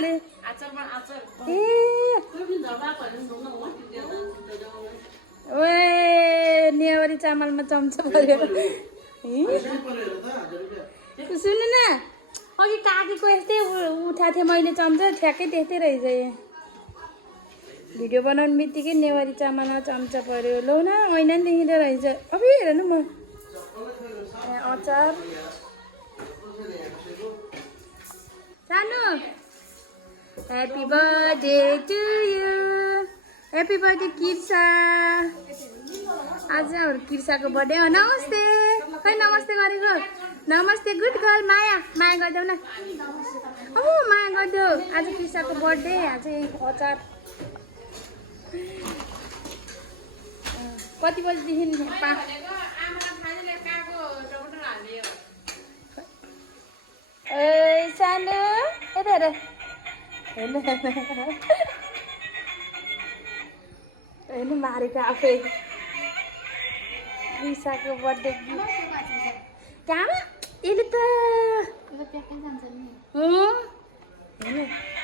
हाले ए ओए नेवारी चामलमा चम्चा पर्यो सुन्नु न अघि काकीको यस्तै उठाएको थिएँ मैले चम्चा ठ्याक्कै त्यस्तै रहेछ भिडियो बनाउने बित्तिकै नेवारी चामलमा चम्चा पर्यो लौ न ऐना नि देखिँदो रहेछ अब हेर न म अचार सानो happy birthday to you happy birthday Kirsa आज हाम्रो किर्साको बर्थडे हो नमस्ते खै नमस्ते गरेको नमस्ते गुड गर्ल माया माया गरिदेऊ न माया गरिदेऊ आज किर्साको बर्थडे आज अचार कति बजीदेखि ए सानो यता हेर हेर्नु मारेको आफै किर्साको बर्थडे कहाँ यसले त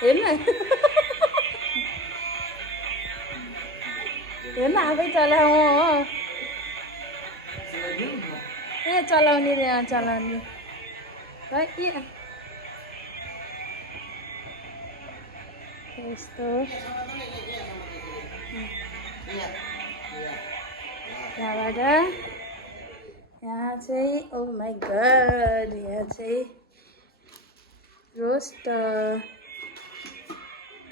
हेर्नु हेर्नु आफै चलाऊ हो ए चलाउने रे चलाउने यस्तो यहाँबाट यहाँ चाहिँ ओ माई गड यहाँ चाहिँ रोस्ट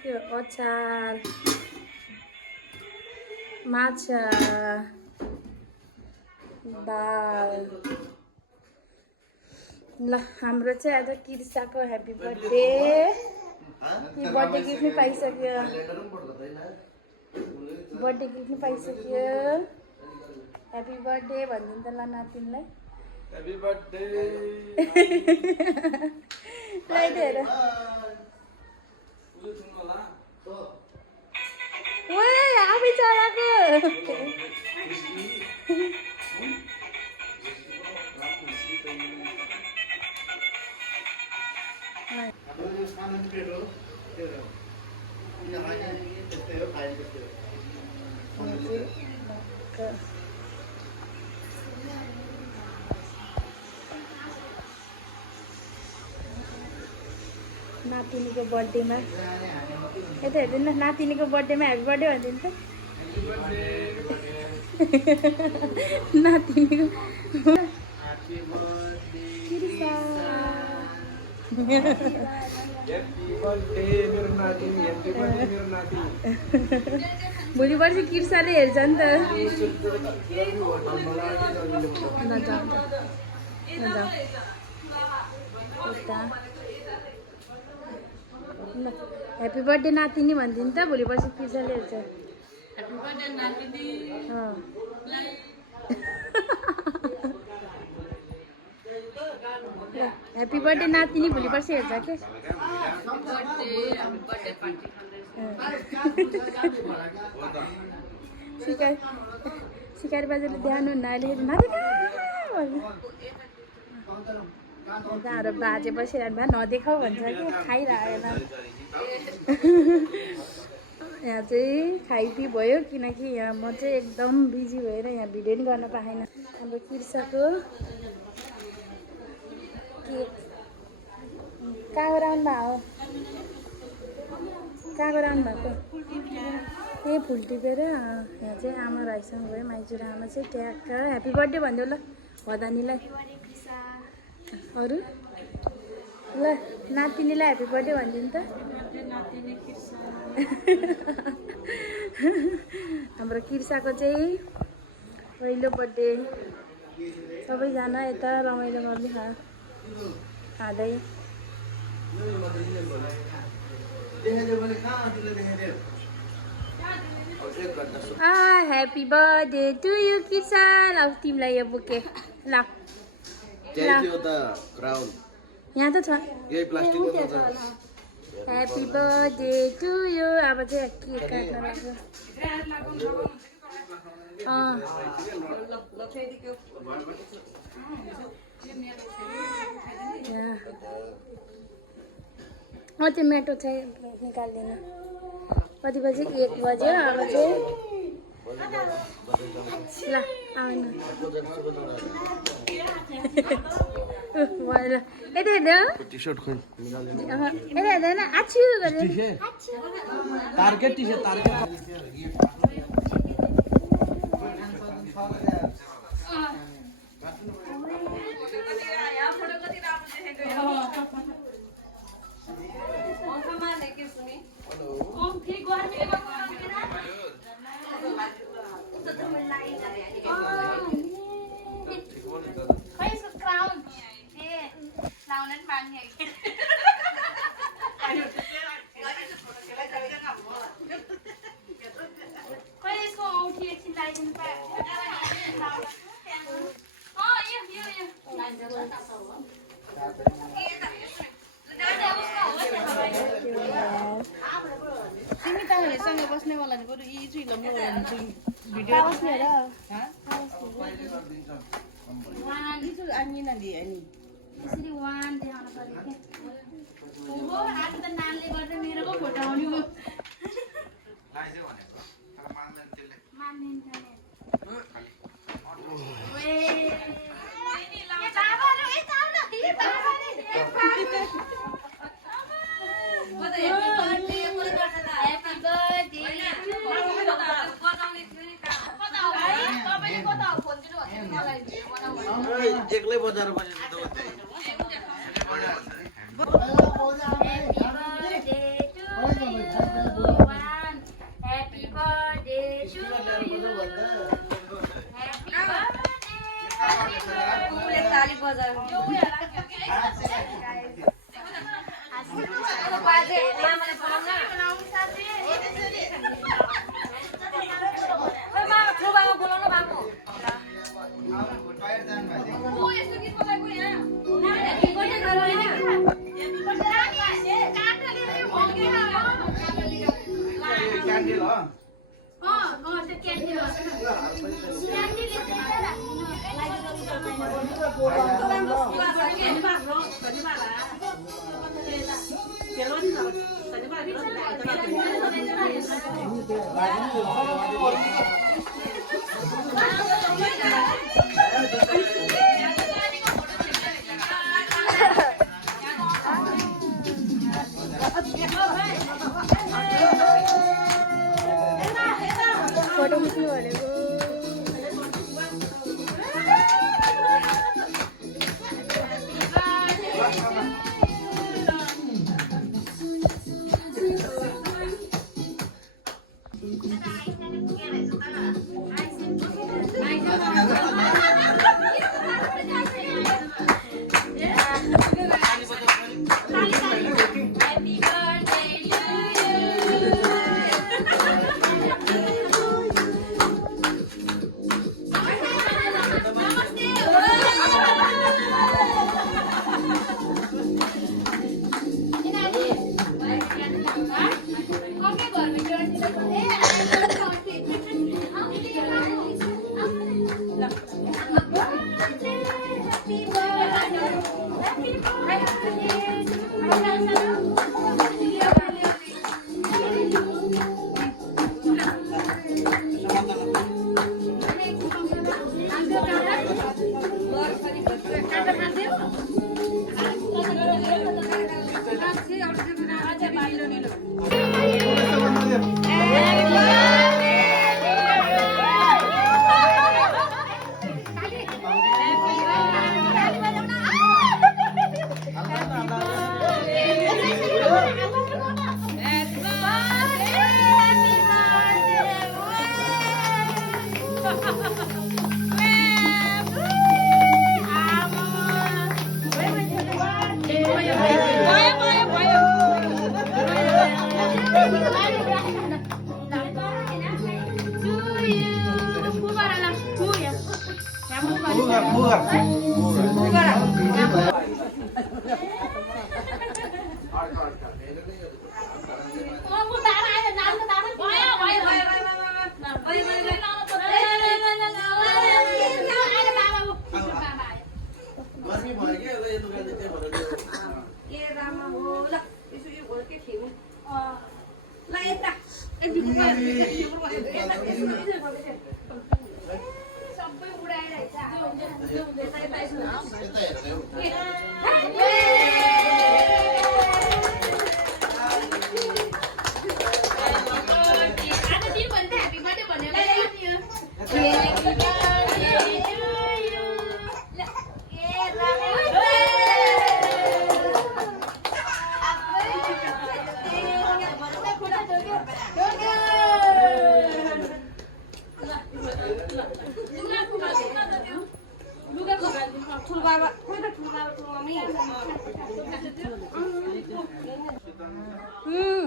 त्यो अचार माछा दाल ल हाम्रो चाहिँ आज किर्साको ह्याप्पी बर्थडे बर्थडे गिफ्ट पनि पाइसक्यो बर्थडे गिफ्ट पनि पाइसक्यो ह्याप्पी बर्थडे भनिदिनु त ल नातिनीलाई ह्याप्पी बर्थडे लगाइदिएर ओए आफै चलाएको नातिनीको बर्थडेमा यता हेर्दिनु न नातिनीको बर्थडेमा ह्याप्पी बर्थडे भनिदिनु त नातिनीको भोलि पर्सि किर्साले हेर्छ नि त ह्याप्पी बर्थडे नातिनी भनिदिनु त भोलि पर्सि किर्साले हेर्छ ह्याप्पी बर्थडे नातिनी भोलि पर्सि हेर्छ के सिकारी बाजेले ध्यान हुन्न अहिले हाम्रो बाजे बसिरहनु भयो नदेखाऊ भन्छ कि खाइरहेन यहाँ चाहिँ खाइपी भयो किनकि यहाँ म चाहिँ एकदम बिजी भएर यहाँ भिडियो पनि गर्न पाएन हाम्रो किर्साको केक कहाँबाट आउनु भएको कहाँबाट आउनु भएको ए फुल टिपेर यहाँ चाहिँ आमा राईसँग गयो माइजू र आमा चाहिँ ट्याक्क ह्याप्पी बर्थडे भनिदेऊ ल भदानीलाई अरू ल नातिनीलाई ह्याप्पी बर्थडे भनिदिनु त हाम्रो किर्साको चाहिँ पहिलो बर्थडे सबैजना यता रमाइलो गर्ने खाँदै ह्याप्पी बर्थडे टु यु किर्सा ल तिमीलाई यो बुके ल यहाँ त छ ह्याप्पी बर्थडे टु यु अब चाहिँ केक काट्न लाग्यो त्यो मेटो चाहिँ निकाल्दिनँ कति बजी 1 बज्यो अब चाहिँ ल आउनु भयो यता हेर्दा टी-शर्ट खोल निकाल्दैन यता हेर्दैन आछु गरेर टार्गेट टी-शर्ट टार्गेट तिमी तपाईँहरूसँग बस्नेवाला नि बरु यी चाहिँ ल म भिडियो अनि नानी अनि यसरी 1 देखाउन पर्यो के ओहो आज त नानले गर्दा मेरो पो फोटो आउने भयो मान्दैन त्यसले ओए बाबाहरु ए जाऊ न दिदी बाबाले एक्लै बजार बसेछ फोटो खिच्नु भनेको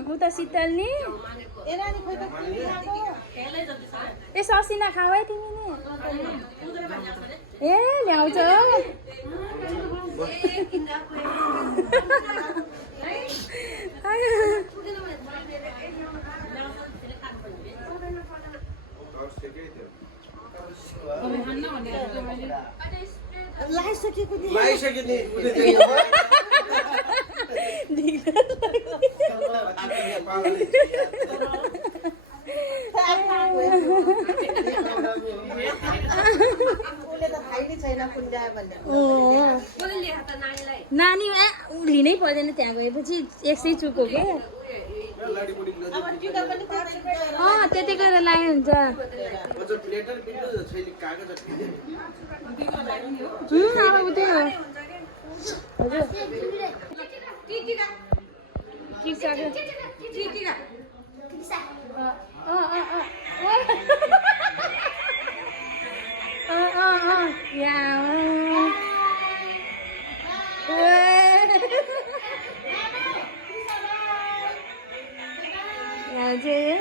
उता शीतल नि ए ससिना खाऊ है तिमीले ए ल्याउँछ लगाइसक्यो नि नानी लिनै पर्दैन त्यहाँ गएपछि यसै चुको के त्यति गरेर लाग्यो हुन्छ अब त्यही हो हजुर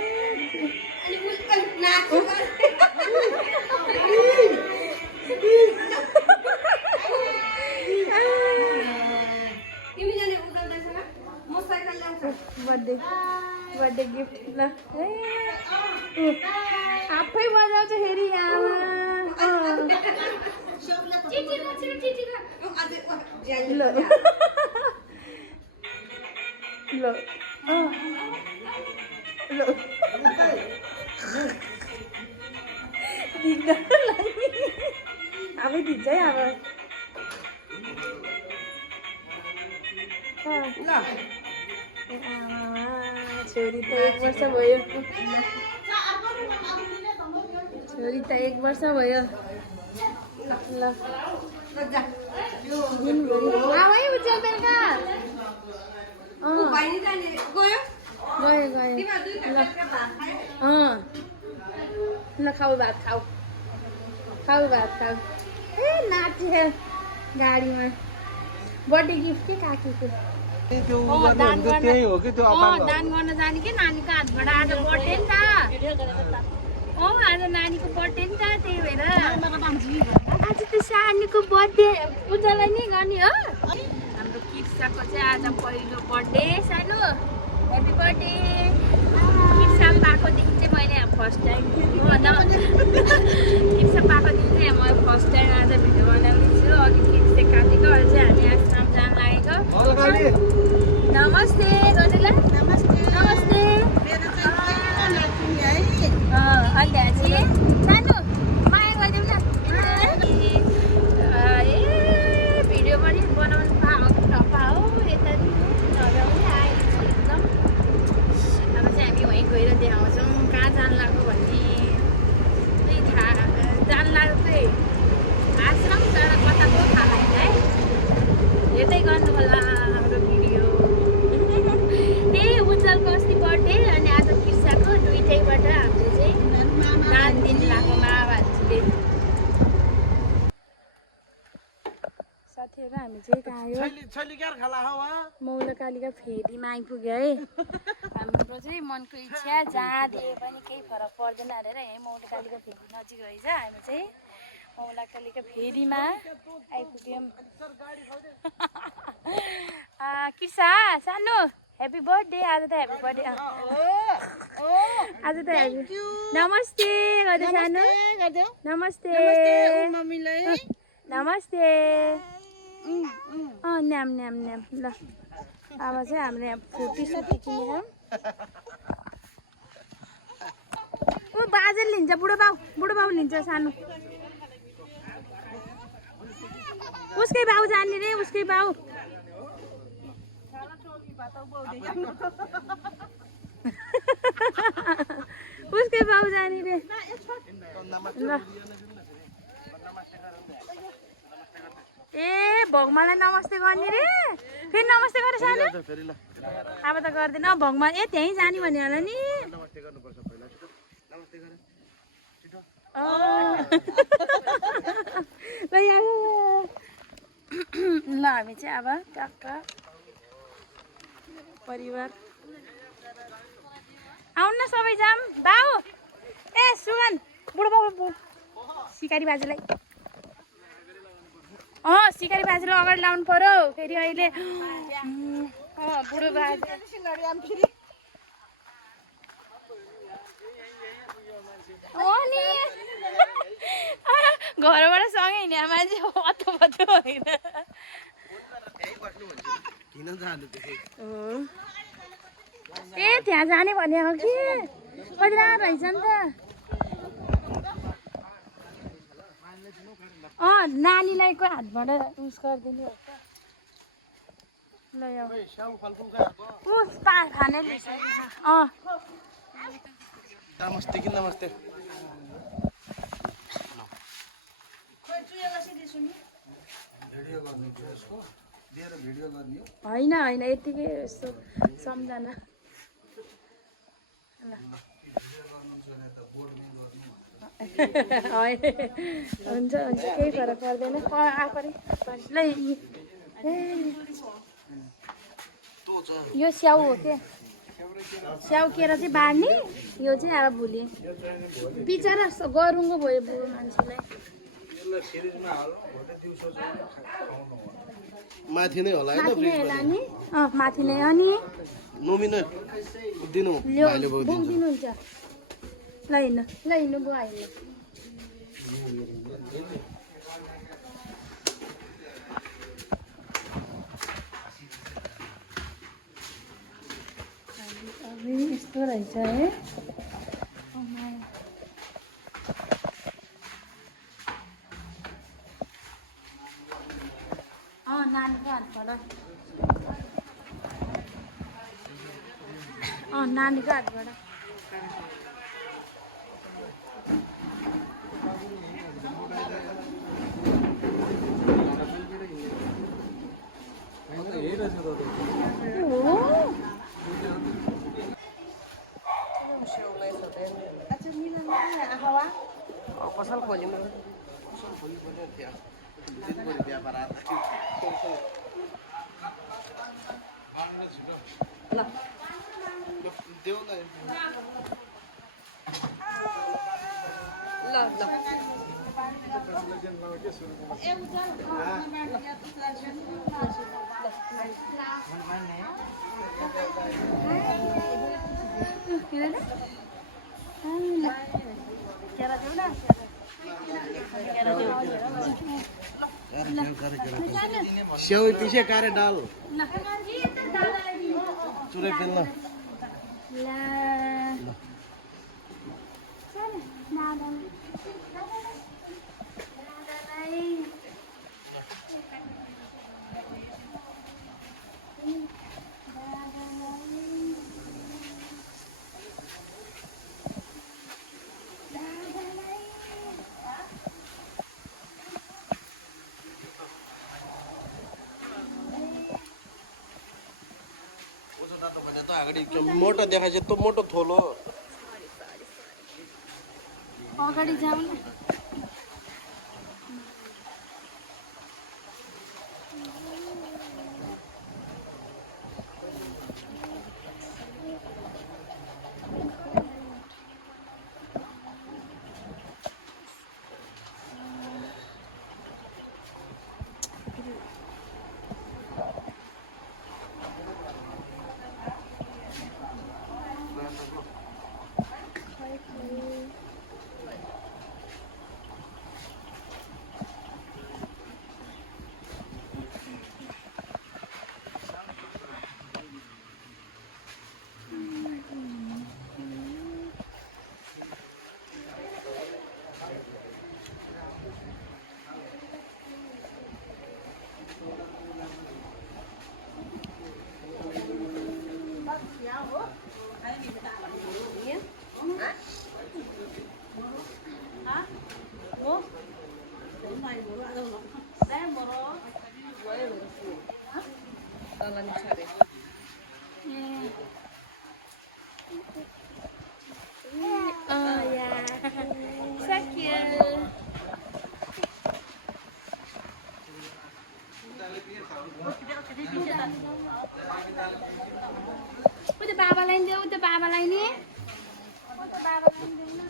बर्थडे गिफ्ट ल आफै बजाउँछ फेरि आफै दिन्छ है अब छोरी त 1 वर्ष भयो छोरी त 1 वर्ष भयो ल है उज्जवल बेलुका गयो ल खाऊ भात खाऊ ए नाच्यो गाडीमा बर्थडे गिफ्ट के काकीको दान गर्न जाने के नानीको हातबाट आज बर्थडे नि त आज नानीको बर्थडे नि त त्यही भएर आज त सानीको बर्थडे उज्जवललाई नै गर्ने हो हाम्रो किर्साको चाहिँ आज पहिलो बर्थडे सानो ह्याप्पी बर्थडे किर्सा पाएकोदेखि चाहिँ मैले फर्स्ट टाइम किर्सा पाएकोदेखि चाहिँ म फर्स्ट टाइम आज भिडियो बनाउँदैछु अघि किर्सा काटेको अहिले चाहिँ हामी आश्रम जान लागेको नमस्ते गर्नुलाई नमस्ते अन्त चाहिँ सानो माया गरिदिउँ न ए भिडियो पनि बनाउनु पाऊ यता नभ्याउने आएको छ एकदम अब चाहिँ हामी वहीँ गएर देखाउँछौँ कहाँ जान लाग्यो भन्ने त्यही थाहा जान लाग्यो चाहिँ आश्रम तर कताको थाहा छैन है हेर्दै गर्नु होला हाम्रो भिडियो ए उज्जवलको अस्ति बर्थडे अनि आज किर्साको दुइटैबाट हामीले चाहिँ दान दिन लाग्यो माबाहरूले साथीहरू हामी चाहिँ कहाँ आयो मौलकालीका फेरीमा आइपुग्यो है हाम्रो चाहिँ मनको इच्छा जहाँ दिए पनि केही फरक पर्दैन अरे है मौलकालीका फेरी नजिक रहेछ हामी चाहिँ मौलकालीका फेरीमा आइपुग्यौँ किर्सा सानो ह्याप्पी बर्थडे आज त ह्याप्पी बर्थडे आज त नमस्ते गर्दै सानो नमस्ते नमस्ते न्याम न्याम न्याम ल अब चाहिँ हामीले यहाँ फुटी सुटी किनेर बाजेले लिन्छ बुढो बाउ लिन्छ सानो उसकै बाउ जाने रे उसकै बाउ उसकै बाउ जाने रे ल ए भगमालाई नमस्ते गर्ने रे फेरि नमस्ते गर सानो अब त गर्दैन भगमा ए त्यहीँ जाने भन्यो होला नि ल हामी चाहिँ अब टक्क परिवार आउनु न सबै जाम बाउ ए सुगन बुढो बाबु सिकारी बाजुलाई सिकारी बाजुलाई अगाडि लाउनु पर्यो फेरि अहिले बुढो बाजे नि घरबाट सँगै हिँड्ने मान्छे अतो पतो होइन ए त्यहाँ जाने भने हो कि कति राम्रो रहेछ नि त नानीलाई को हातबाट उस गरिदिनु ल उस खाने नमस्ते कि नमस्ते होइन होइन यतिकै यस्तो सम्झना हुन्छ केही फरक पर्दैन ल यो स्याउ हो के स्याउ केरा चाहिँ बाँड्ने यो चाहिँ अब भोलि बिचरा गरुङ्गो भयो बुढो मान्छेलाई माथि नै होला नि माथि नै अनि दिनुहुन्छ ल हिँड्नु बुवा हिँड्नु यस्तो रहेछ है नानीको हातबाट नानीको हातबाट पसल खोल्यौँ ल स्याउ पिछे कारे डाल चुरे खेल्न मोटो देखाएछ तो मोटो थोलो अगाडि जाऊ न चलानी छ अरे Oh yeah, so cute. Udah babaलाई देऊ त बाबालाई नि उता बाबालाई देऊ न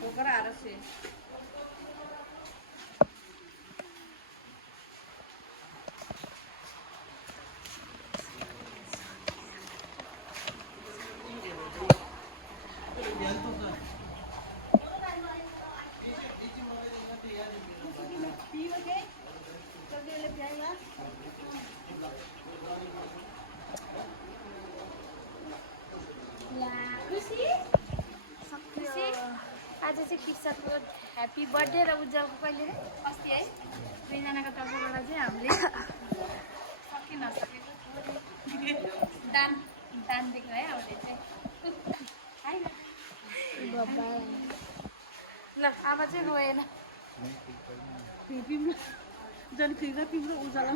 Vou parar assim. आज चाहिँ किर्साको ह्याप्पी बर्थडे र उज्जवलको कहिले रे अस्ति है दुईजनाको तर्फबाट चाहिँ हामीले सकि नसकेको दान दिएको है हामीले चाहिँ ल आमा चाहिँ रोएन तिम्रो जन खिगा तिम्रो उजाला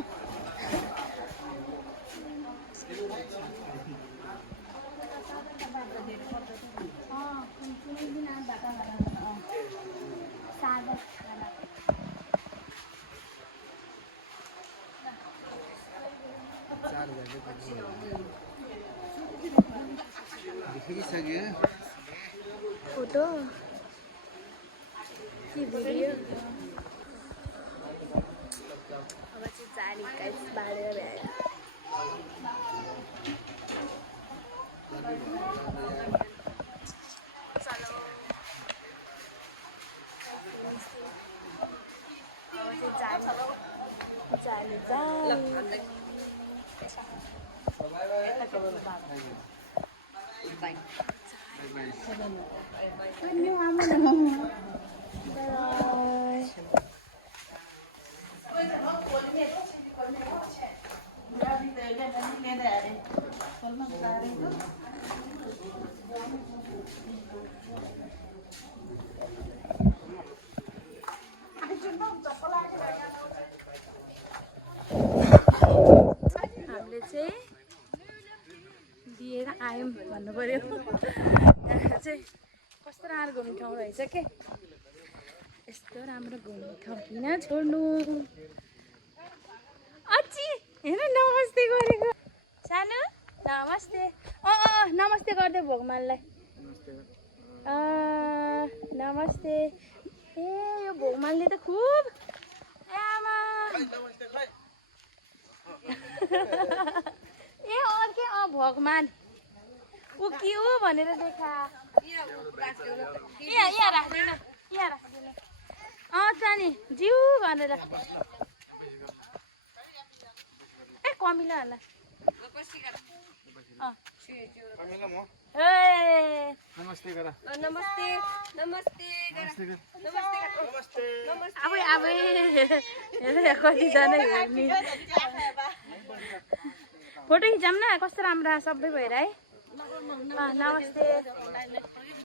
देखिसक्यो फोटो कि भिडियो अब चाहिँ जाने गाइस बारेर हामीले चाहिँ दिएर आयौँ भन्नु पर्यो चाहिँ कस्तो राम्रो घुम्ने ठाउँ रहेछ के यस्तो राम्रो घुम्ने ठाउँ किन छोड्नु अची हेर नमस्ते गरेको सानो नमस्ते नमस्ते गर्दै भोगमानलाई नमस्ते ए यो भोगमानले त खुब आमा ए अर्कै भगवान ऊ के हो भनेर देखा यहाँ राख्दैन यहाँ राख्दैन त नि जिउ भनेर ए कमिला होला नमस्ते गर नमस्ते नमस्ते अब हेर कतिजना हेर्ने फोटो खिचाउँ न कस्तो राम्रो सबै भएर है नमस्ते